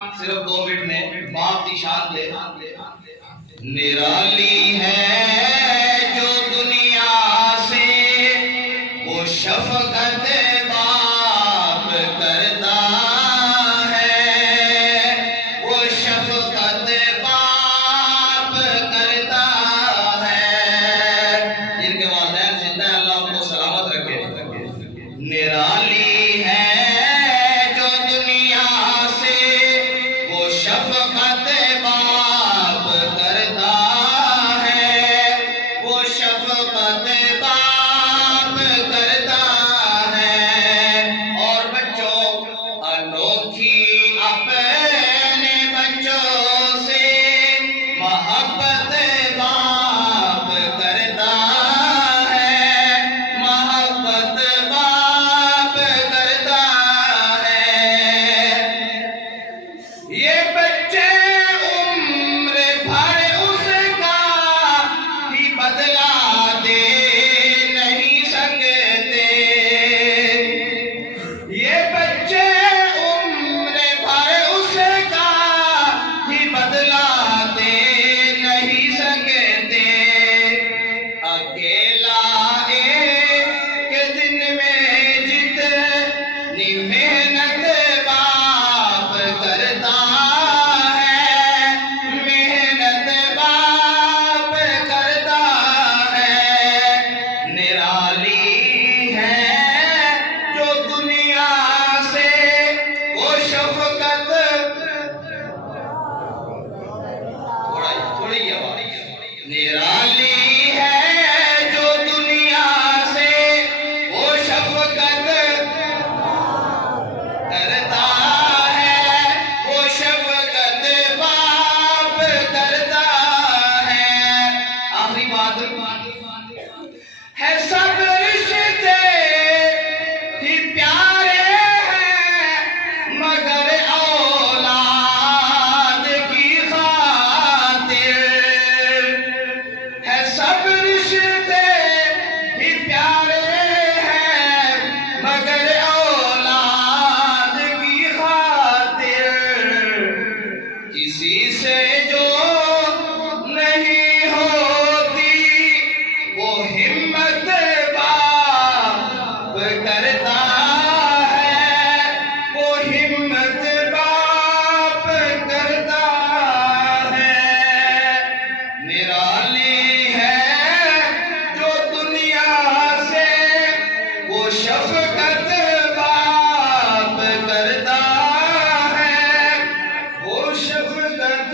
सिर्फ 2 मिनट में बाप की शान ले। निराली है जो दुनिया से वो शफकत बाप करता है, वो शफकत बाप करता है। जिनके वालिदैन जिंदा है अल्लाह उनको सलामत रखे। निराली शफकत बाप करता है, वो शफकत बाप करता है। और बच्चों अनोखी अपने बच्चों से मोहब्बत बाप करता है, मोहब्बत बाप करता है। ये बच्चे उम्र भर उसका ही बदला दे नहीं सकते। ये बच्चे उम्र भर उसका ही बदला दे नहीं सकते। अकेला एक दिन में जितनी मेहनत बाप करता है, मेहनत बाप करता है। निराली है जो दुनिया से वो शफकत, थोड़ी निराली है जो दुनिया से वो शफकत करता है, वो शफकत बाप करता है। आखिरी बात है, सब रिश्ते ही प्यारे हैं मगर औलाद की खातिर है। सब रिश्ते ही प्यारे हैं मगर औलाद की खातिर। किसी से जो नहीं होती वो हिम्मत बाप करता है, वो हिम्मत बाप करता है। निराली है जो दुनिया से वो शफकत बाप करता है, वो शफकत